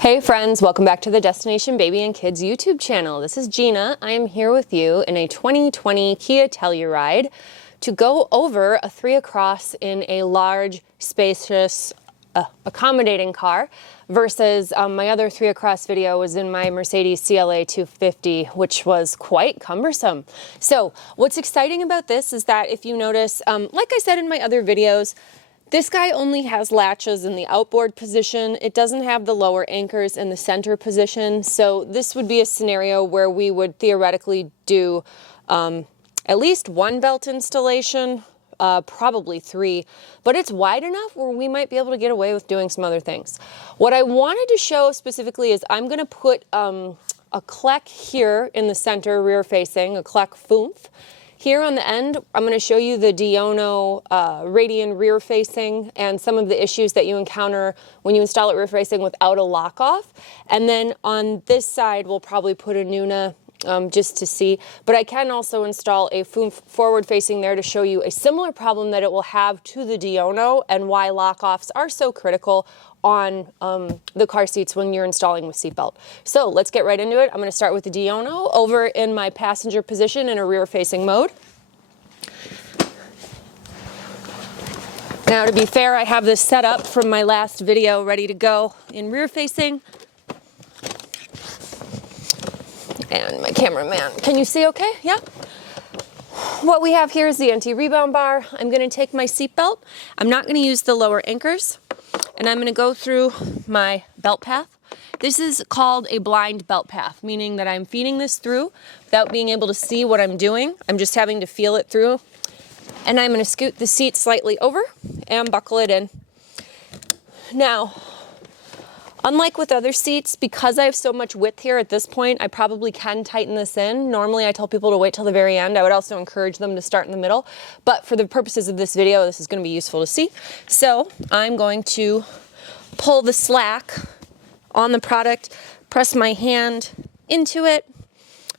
Hey friends, welcome back to the Destination Baby and Kids YouTube channel. This is Gina. I am here with you in a 2020 Kia Telluride to go over a 3 across in a large, spacious, accommodating car versus my other 3 across video was in my Mercedes CLA 250, which was quite cumbersome. So what's exciting about this is that if you notice, like I said in my other videos, this guy only has latches in the outboard position. It doesn't have the lower anchors in the center position. So this would be a scenario where we would theoretically do at least 1 belt installation, probably 3, but it's wide enough where we might be able to get away with doing some other things. What I wanted to show specifically is I'm gonna put a CLEK here in the center, rear facing, a Clek Foonf. Here on the end, I'm going to show you the Diono Radian rear facing and some of the issues that you encounter when you install it rear facing without a lock off. And then on this side, we'll probably put a Nuna just to see. But I can also install a Foonf forward facing there to show you a similar problem that it will have to the Diono and why lock offs are so critical on the car seats when you're installing with seatbelt. So let's get right into it. I'm going to start with the Diono over in my passenger position in a rear facing mode. Now to be fair, I have this set up from my last video ready to go in rear facing. And my cameraman, can you see okay? Yeah? What we have here is the anti-rebound bar. I'm going to take my seatbelt. I'm not going to use the lower anchors. And I'm going to go through my belt path. This is called a blind belt path, meaning that I'm feeding this through without being able to see what I'm doing. I'm just having to feel it through. And I'm going to scoot the seat slightly over and buckle it in. Now, unlike with other seats, because I have so much width here at this point, I probably can tighten this in. Normally I tell people to wait till the very end. I would also encourage them to start in the middle. But for the purposes of this video, this is going to be useful to see. So I'm going to pull the slack on the product, press my hand into it.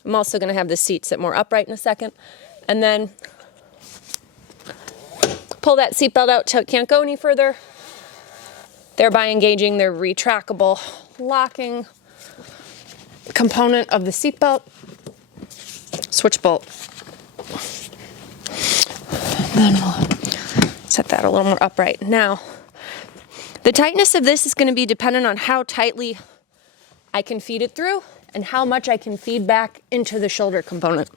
I'm also going to have the seat sit more upright in a second. And then pull that seatbelt out till it can't go any further, thereby engaging the retractable locking component of the seatbelt. Switch bolt. Then we'll set that a little more upright. Now, the tightness of this is going to be dependent on how tightly I can feed it through and how much I can feed back into the shoulder component.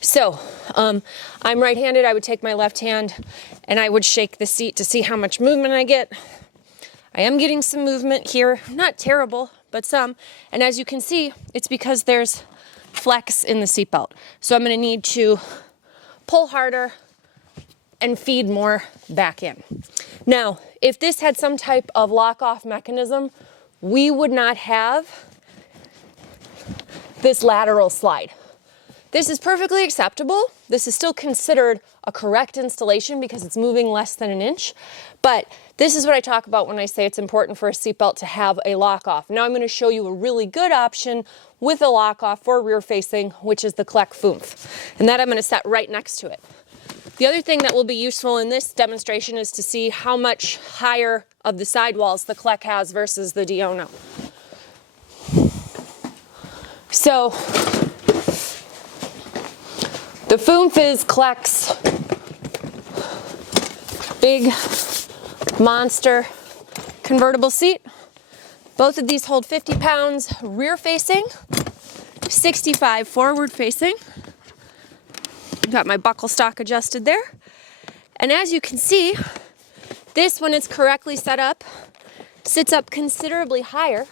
So, I'm right-handed. I would take my left hand and I would shake the seat to see how much movement I get. I am getting some movement here, not terrible, but some. And as you can see, it's because there's flex in the seatbelt. So I'm going to need to pull harder and feed more back in. Now, if this had some type of lock-off mechanism, we would not have this lateral slide. This is perfectly acceptable. This is still considered a correct installation because it's moving less than 1 inch. But this is what I talk about when I say it's important for a seatbelt to have a lock-off. Now I'm going to show you a really good option with a lock-off for rear facing, which is the Clek Foonf. And that I'm going to set right next to it. The other thing that will be useful in this demonstration is to see how much higher of the sidewalls the Clek has versus the Diono. So, the Foonf is Clek's big monster convertible seat. Both of these hold 50 pounds rear facing, 65 forward facing. Got my buckle stock adjusted there. And as you can see, this, when it's correctly set up, sits up considerably higher.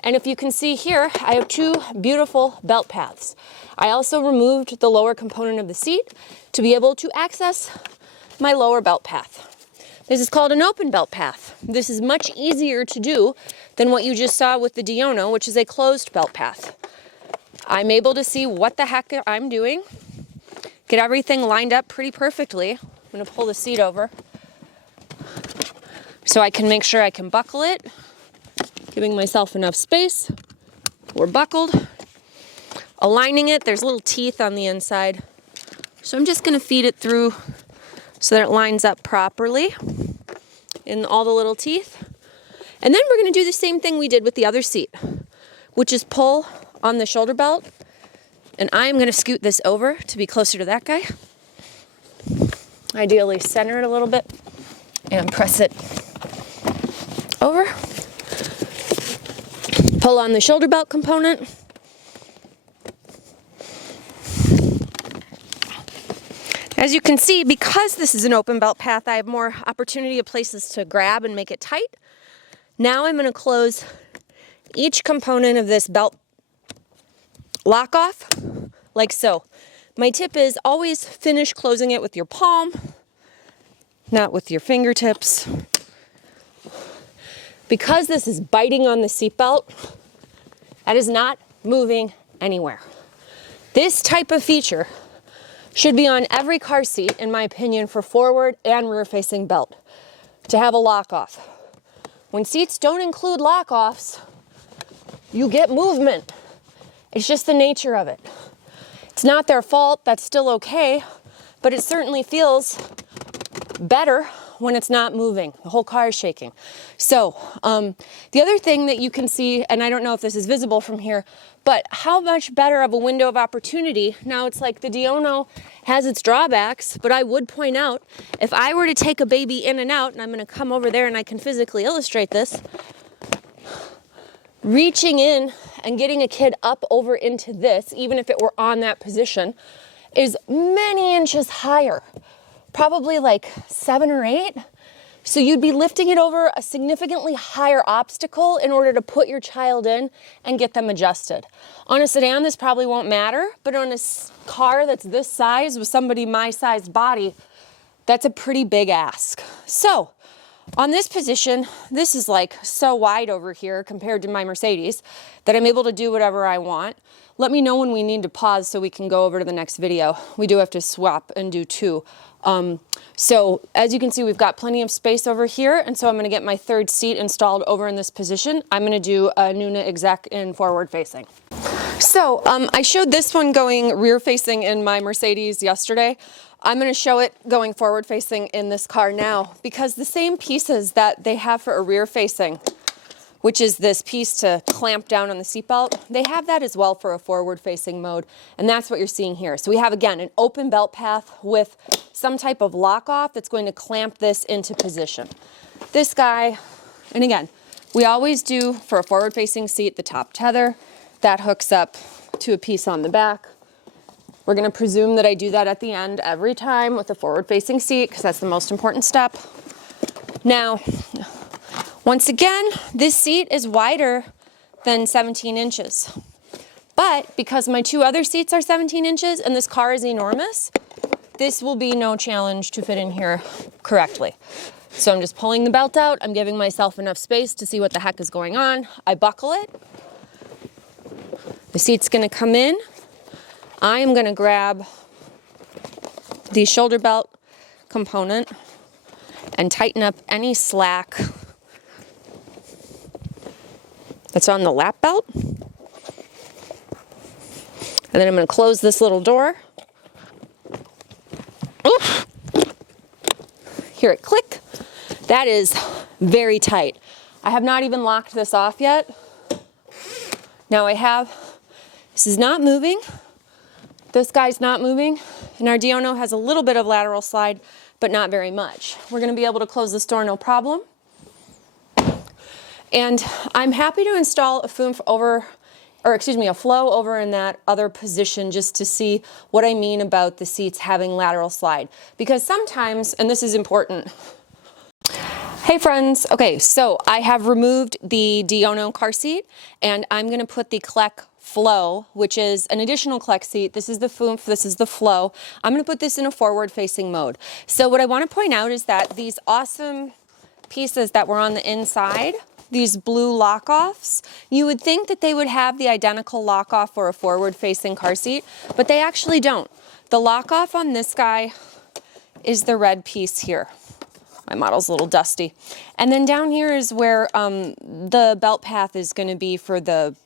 And if you can see here, I have 2 beautiful belt paths. I also removed the lower component of the seat to be able to access my lower belt path. This is called an open belt path. This is much easier to do than what you just saw with the Diono, which is a closed belt path. I'm able to see what the heck I'm doing, get everything lined up pretty perfectly. I'm going to pull the seat over so I can make sure I can buckle it, giving myself enough space. We're buckled. Aligning it, there's little teeth on the inside. So I'm just going to feed it through so that it lines up properly in all the little teeth. And then we're going to do the same thing we did with the other seat, which is pull on the shoulder belt. And I'm going to scoot this over to be closer to that guy. Ideally center it a little bit and press it over. Pull on the shoulder belt component. As you can see, because this is an open belt path, I have more opportunity of places to grab and make it tight. Now I'm going to close each component of this belt lock off like so. My tip is always finish closing it with your palm, not with your fingertips. Because this is biting on the seatbelt, that is not moving anywhere. This type of feature should be on every car seat, in my opinion, for forward and rear facing belt, to have a lock off. When seats don't include lock offs, you get movement. It's just the nature of it. It's not their fault, that's still okay, but it certainly feels better when it's not moving. The whole car is shaking. So the other thing that you can see, and I don't know if this is visible from here, but how much better of a window of opportunity. Now it's like the Diono has its drawbacks, but I would point out, if I were to take a baby in and out, and I'm gonna come over there and I can physically illustrate this, reaching in and getting a kid up over into this, even if it were on that position, is many inches higher, probably like 7 or 8. So you'd be lifting it over a significantly higher obstacle in order to put your child in and get them adjusted. On a sedan, this probably won't matter, but on a car that's this size with somebody my sized body, that's a pretty big ask. So on this position, this is like so wide over here compared to my Mercedes that I'm able to do whatever I want. Let me know when we need to pause so we can go over to the next video. We do have to swap and do 2. So as you can see, we've got plenty of space over here, and so I'm going to get my third seat installed over in this position. I'm going to do a Nuna Exec in forward facing. So I showed this one going rear facing in my Mercedes yesterday. I'm going to show it going forward facing in this car now, because the same pieces that they have for a rear facing, which is this piece to clamp down on the seatbelt, they have that as well for a forward facing mode, and that's what you're seeing here. So we have, again, an open belt path with some type of lock off that's going to clamp this into position. This guy, and again, we always do for a forward facing seat the top tether that hooks up to a piece on the back. We're going to presume that I do that at the end every time with a forward facing seat, because that's the most important step. Now, once again, this seat is wider than 17 inches. But because my 2 other seats are 17 inches and this car is enormous, this will be no challenge to fit in here correctly. So I'm just pulling the belt out. I'm giving myself enough space to see what the heck is going on. I buckle it. The seat's going to come in. I am going to grab the shoulder belt component and tighten up any slack that's on the lap belt. And then I'm going to close this little door. Oof. Hear it click. That is very tight. I have not even locked this off yet. Now this is not moving. This guy's not moving. And our Diono has a little bit of lateral slide, but not very much. We're going to be able to close this door no problem. And I'm happy to install a Foonf a Fllo over in that other position just to see what I mean about the seats having lateral slide. Because sometimes, and this is important. Hey friends, okay, so I have removed the Diono car seat and I'm gonna put the CLEK Fllo, which is an additional CLEK seat. This is the Foonf, this is the Fllo. I'm gonna put this in a forward facing mode. So what I wanna point out is that these awesome pieces that were on the inside, these blue lock-offs, you would think that they would have the identical lock-off for a forward-facing car seat, but they actually don't. The lock-off on this guy is the red piece here. My model's a little dusty. And then down here is where the belt path is going to be for the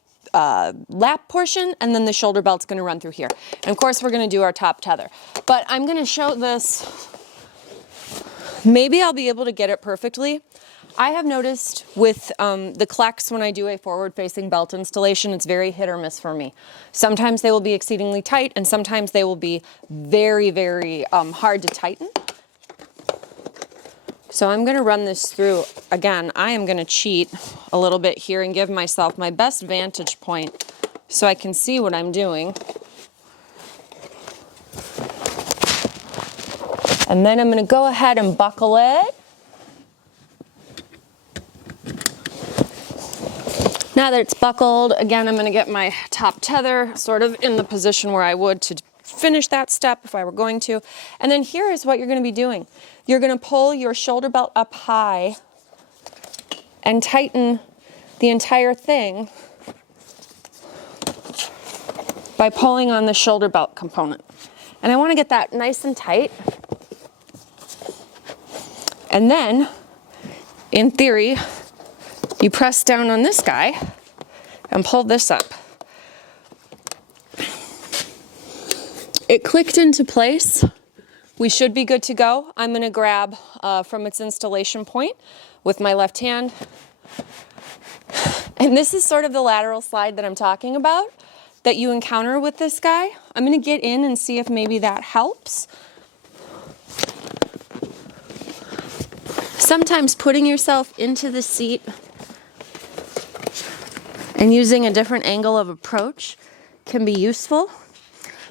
lap portion, and then the shoulder belt's going to run through here. And of course, we're going to do our top tether. But I'm going to show this. Maybe I'll be able to get it perfectly. I have noticed with the Cleks, when I do a forward-facing belt installation, it's very hit or miss for me. Sometimes they will be exceedingly tight, and sometimes they will be very, very hard to tighten. So I'm gonna run this through. Again, I am gonna cheat a little bit here and give myself my best vantage point so I can see what I'm doing. And then I'm gonna go ahead and buckle it. Now that it's buckled, again, I'm gonna get my top tether sort of in the position where I would to finish that step if I were going to. And then here is what you're gonna be doing. You're gonna pull your shoulder belt up high and tighten the entire thing by pulling on the shoulder belt component. And I wanna get that nice and tight. And then, in theory, you press down on this guy and pull this up. It clicked into place. We should be good to go. I'm gonna grab from its installation point with my left hand. And this is sort of the lateral slide that I'm talking about that you encounter with this guy. I'm gonna get in and see if maybe that helps. Sometimes putting yourself into the seat and using a different angle of approach can be useful.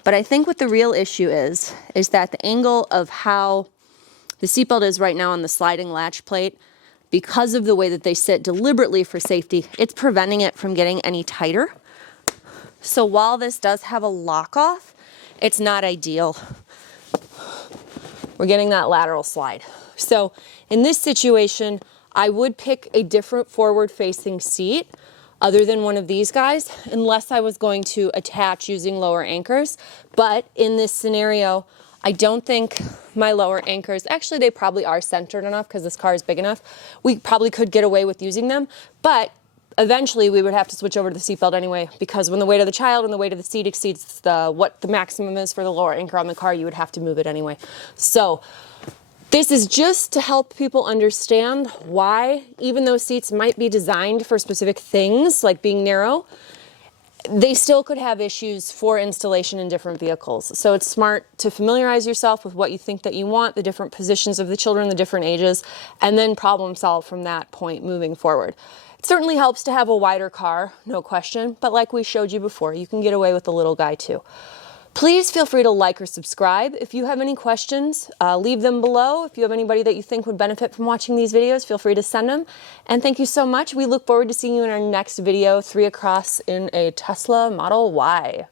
But I think what the real issue is that the angle of how the seatbelt is right now on the sliding latch plate, because of the way that they sit deliberately for safety, it's preventing it from getting any tighter. So while this does have a lock off, it's not ideal. We're getting that lateral slide. So in this situation, I would pick a different forward-facing seat other than one of these guys, unless I was going to attach using lower anchors. But in this scenario, I don't think my lower anchors, actually they probably are centered enough because this car is big enough. We probably could get away with using them, but eventually we would have to switch over to the seatbelt anyway, because when the weight of the child and the weight of the seat exceeds what the maximum is for the lower anchor on the car, you would have to move it anyway. So this is just to help people understand why, even though seats might be designed for specific things, like being narrow, they still could have issues for installation in different vehicles. So it's smart to familiarize yourself with what you think that you want, the different positions of the children, the different ages, and then problem solve from that point moving forward. It certainly helps to have a wider car, no question, but like we showed you before, you can get away with the little guy too. Please feel free to like or subscribe. If you have any questions, leave them below. If you have anybody that you think would benefit from watching these videos, feel free to send them. And thank you so much. We look forward to seeing you in our next video, 3 across in a Tesla Model Y.